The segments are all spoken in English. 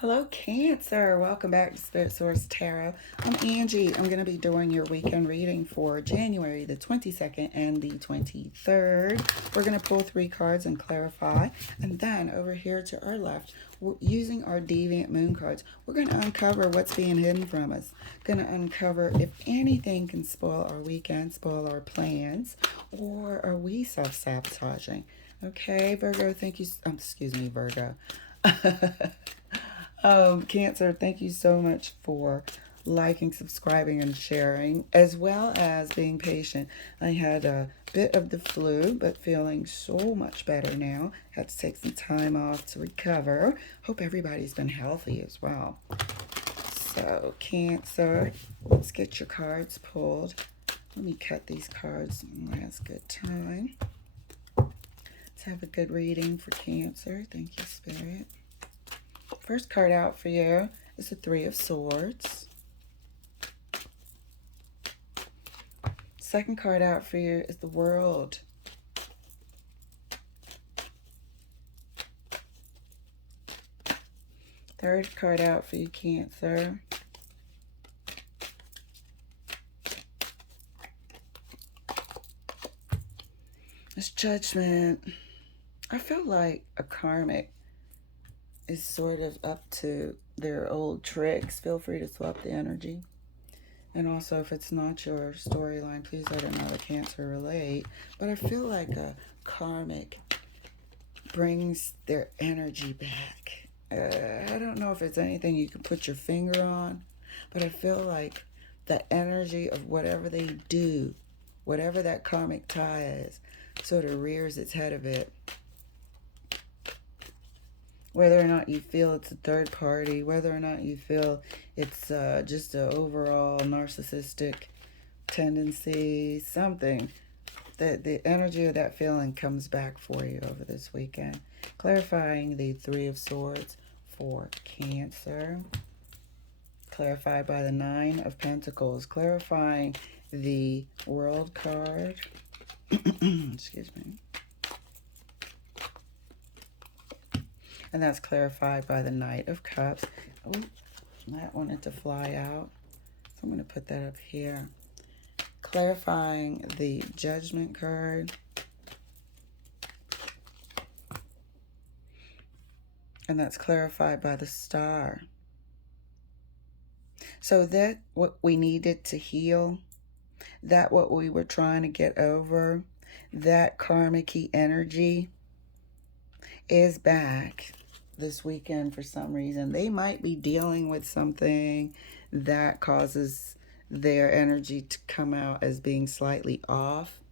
Hello, Cancer. Welcome back to Spirit Source Tarot. I'm Angie. I'm going to be doing your weekend reading for January the 22nd and the 23rd. We're going to pull three cards and clarify. And then over here to our left, using our Deviant Moon cards, we're going to uncover what's being hidden from us. Going to uncover if anything can spoil our weekend, spoil our plans, or are we self-sabotaging? Okay, Virgo, thank you. Excuse me, Virgo. Cancer, thank you so much for liking, subscribing, and sharing, as well as being patient. I had a bit of the flu, but feeling so much better now. Had to take some time off to recover. Hope everybody's been healthy as well. So, Cancer, let's get your cards pulled. Let me cut these cards one last good time. Let's have a good reading for Cancer. Thank you, Spirit. First card out for you is the Three of Swords. Second card out for you is the World. Third card out for you, Cancer. It's Judgment. I feel like a karmic is sort of up to their old tricks. Feel free to swap the energy. And also, if it's not your storyline, please let another Cancer relate. But I feel like a karmic brings their energy back. I don't know if it's anything you can put your finger on, but I feel like the energy of whatever they do, whatever that karmic tie is, sort of rears its head a bit. Whether or not you feel it's a third party, whether or not you feel it's just an overall narcissistic tendency, something, that the energy of that feeling comes back for you over this weekend. Clarifying the Three of Swords for Cancer. Clarified by the Nine of Pentacles. Clarifying the World card. Excuse me. And that's clarified by the Knight of Cups. Oh, that wanted to fly out. So I'm going to put that up here. Clarifying the Judgment card. And that's clarified by the Star. So that what we needed to heal, that what we were trying to get over, that karmic energy is back this weekend for some reason. They might be dealing with something that causes their energy to come out as being slightly off.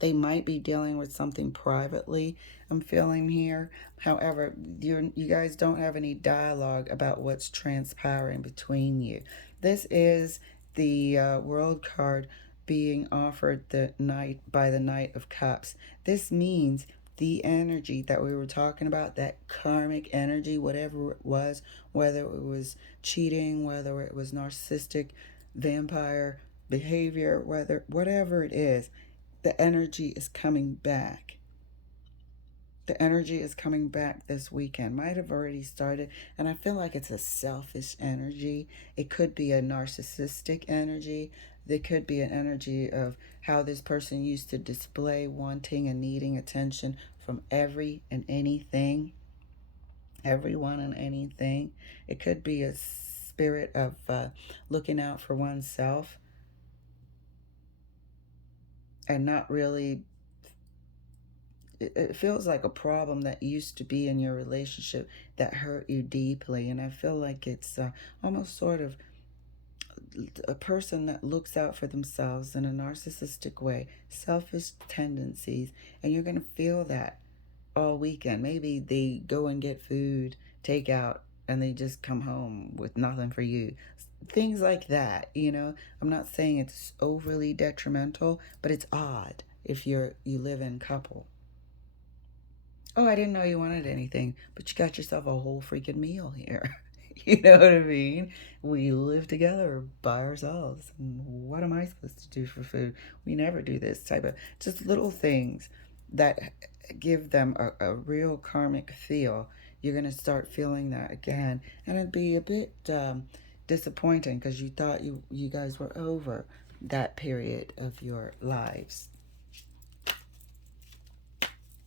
They might be dealing with something privately, I'm feeling here. However, you guys don't have any dialogue about what's transpiring between you. This is the World card being offered the night by the Knight of Cups. This means the energy that we were talking about, that karmic energy, whatever it was, whether it was cheating, whether it was narcissistic, vampire behavior, whatever it is, the energy is coming back. The energy is coming back this weekend. Might have already started, and I feel like it's a selfish energy. It could be a narcissistic energy. There could be an energy of how this person used to display wanting and needing attention from every and anything, everyone and anything. It could be a spirit of looking out for oneself and not really, it feels like a problem that used to be in your relationship that hurt you deeply. And I feel like it's almost sort of a person that looks out for themselves in a narcissistic way, selfish tendencies, and you're going to feel that all weekend. Maybe they go and get food, take out, and they just come home with nothing for you. Things like that, you know. I'm not saying it's overly detrimental, but it's odd if you live in couple. Oh, I didn't know you wanted anything, but you got yourself a whole freaking meal here. You know what I mean? We live together by ourselves. What am I supposed to do for food? We never do this type of just little things that give them a real karmic feel. you're going to start feeling that again. And it'd be a bit disappointing because you thought you guys were over that period of your lives.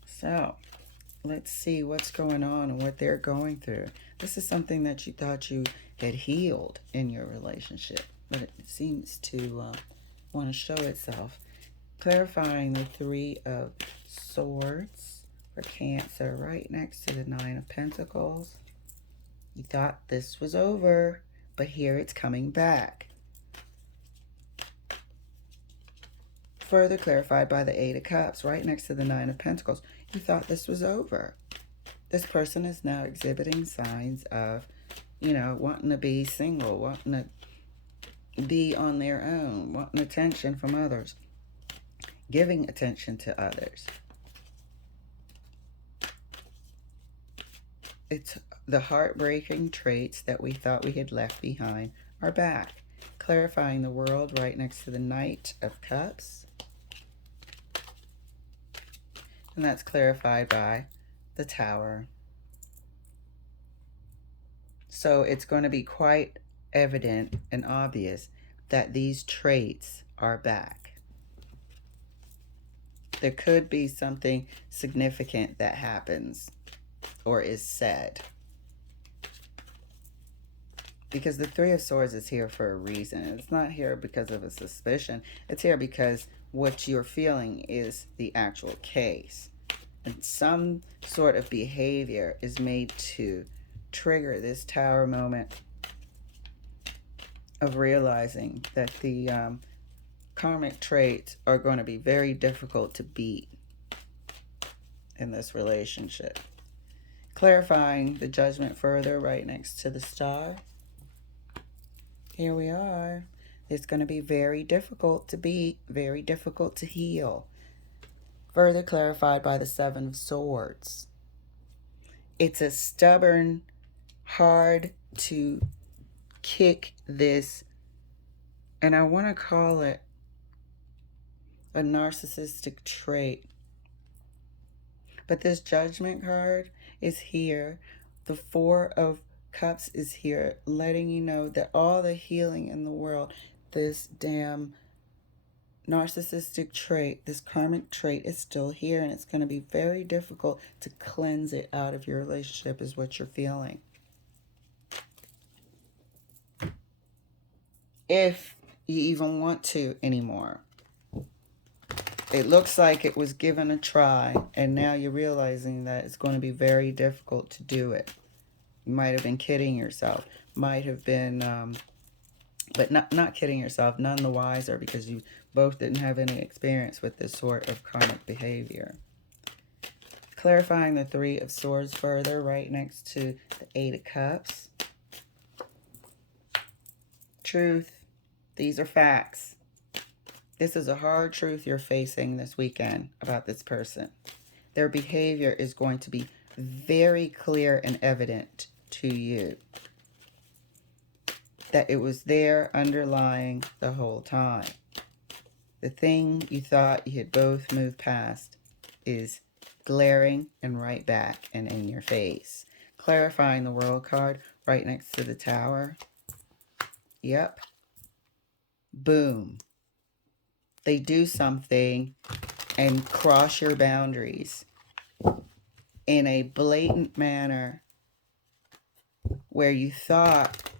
So let's see what's going on and what they're going through. This is something that you thought you had healed in your relationship, but it seems to want to show itself. Clarifying the Three of Swords for Cancer right next to the Nine of Pentacles. You thought this was over, but here it's coming back. Further clarified by the Eight of Cups right next to the Nine of Pentacles. You thought this was over. This person is now exhibiting signs of, wanting to be single, wanting to be on their own, wanting attention from others, giving attention to others. It's the heartbreaking traits that we thought we had left behind are back. Clarifying the World right next to the Knight of Cups. And that's clarified by the Tower. So it's going to be quite evident and obvious that these traits are back. There could be something significant that happens or is said. Because the Three of Swords is here for a reason. It's not here because of a suspicion. It's here because what you're feeling is the actual case. And some sort of behavior is made to trigger this Tower moment of realizing that the karmic traits are going to be very difficult to beat in this relationship. Clarifying the Judgment further right next to the Star. Here we are. It's going to be very difficult to beat, very difficult to heal. Further clarified by the Seven of Swords. It's a stubborn, hard to kick this, and I want to call it a narcissistic trait. But this Judgment card is here. The Four of Cups is here, letting you know that all the healing in the world, this damn narcissistic trait, this karmic trait is still here, and it's going to be very difficult to cleanse it out of your relationship is what you're feeling. If you even want to anymore. It looks like it was given a try, and now you're realizing that it's going to be very difficult to do it. You might have been kidding yourself. Might have been, but not kidding yourself, none the wiser, because you both didn't have any experience with this sort of karmic behavior. Clarifying the Three of Swords further right next to the Eight of Cups. Truth. These are facts. This is a hard truth you're facing this weekend about this person. Their behavior is going to be very clear and evident to you. That it was there underlying the whole time. The thing you thought you had both moved past is glaring and right back and in your face. Clarifying the World card right next to the Tower. Yep. Boom. They do something and cross your boundaries in a blatant manner where you thought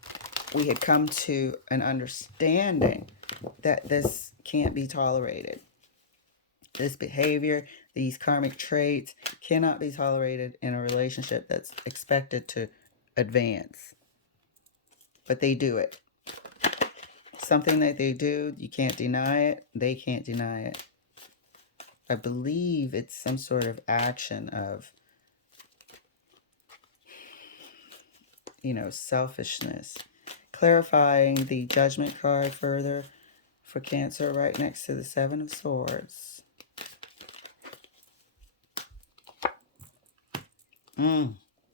we had come to an understanding that this can't be tolerated. This behavior, these karmic traits cannot be tolerated in a relationship that's expected to advance. But they do it. Something that they do, you can't deny it. They can't deny it. I believe it's some sort of action of, selfishness. Clarifying the Judgment card further for Cancer right next to the Seven of Swords.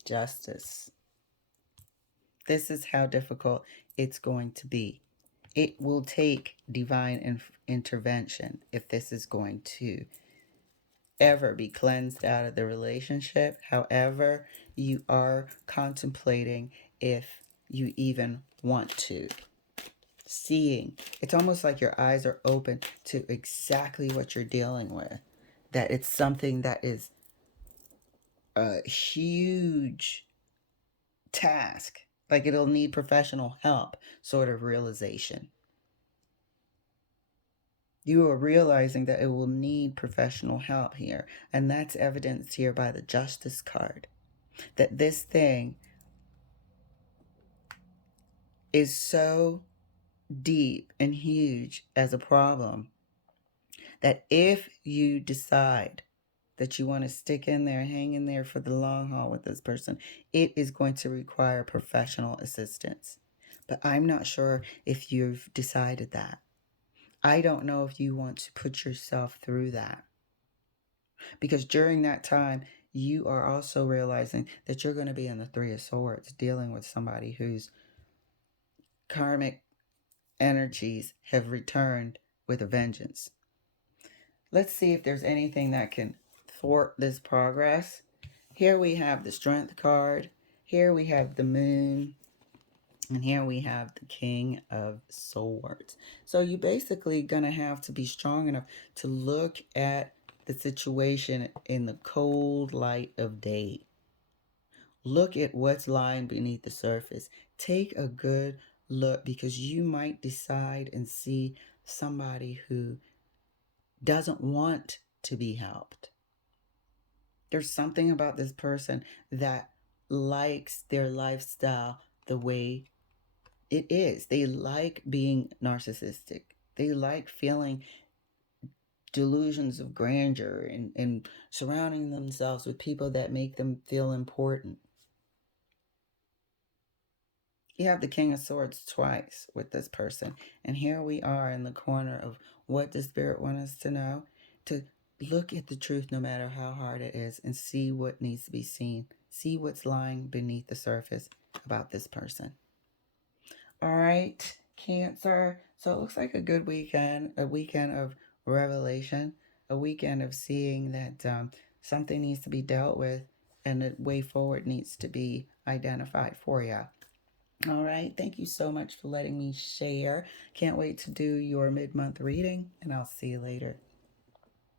Justice. This is how difficult it's going to be. It will take divine intervention if this is going to ever be cleansed out of the relationship. However, you are contemplating if you even want to. Seeing, it's almost like your eyes are open to exactly what you're dealing with. That it's something that is a huge task. Like it'll need professional help, sort of realization. You are realizing that it will need professional help here. And that's evidenced here by the Justice card. That this thing is so deep and huge as a problem that if you decide that you want to stick in there, hang in there for the long haul with this person, it is going to require professional assistance. But I'm not sure if you've decided that. I don't know if you want to put yourself through that. Because during that time, you are also realizing that you're going to be in the Three of Swords, dealing with somebody whose karmic energies have returned with a vengeance. Let's see if there's anything that can thwart this progress. Here we have the Strength card. Here we have the Moon. And here we have the King of Swords. So you're basically going to have to be strong enough to look at the situation in the cold light of day. Look at what's lying beneath the surface. Take a good look, because you might decide and see somebody who doesn't want to be helped. There's something about this person that likes their lifestyle the way it is. They like being narcissistic. They like feeling delusions of grandeur and surrounding themselves with people that make them feel important. You have the King of Swords twice with this person. And here we are in the corner of what does Spirit want us to know? To look at the truth no matter how hard it is and see what needs to be seen. See what's lying beneath the surface about this person. All right, Cancer. So it looks like a good weekend, a weekend of revelation, a weekend of seeing that something needs to be dealt with and the way forward needs to be identified for you. All right. Thank you so much for letting me share. Can't wait to do your mid-month reading, and I'll see you later.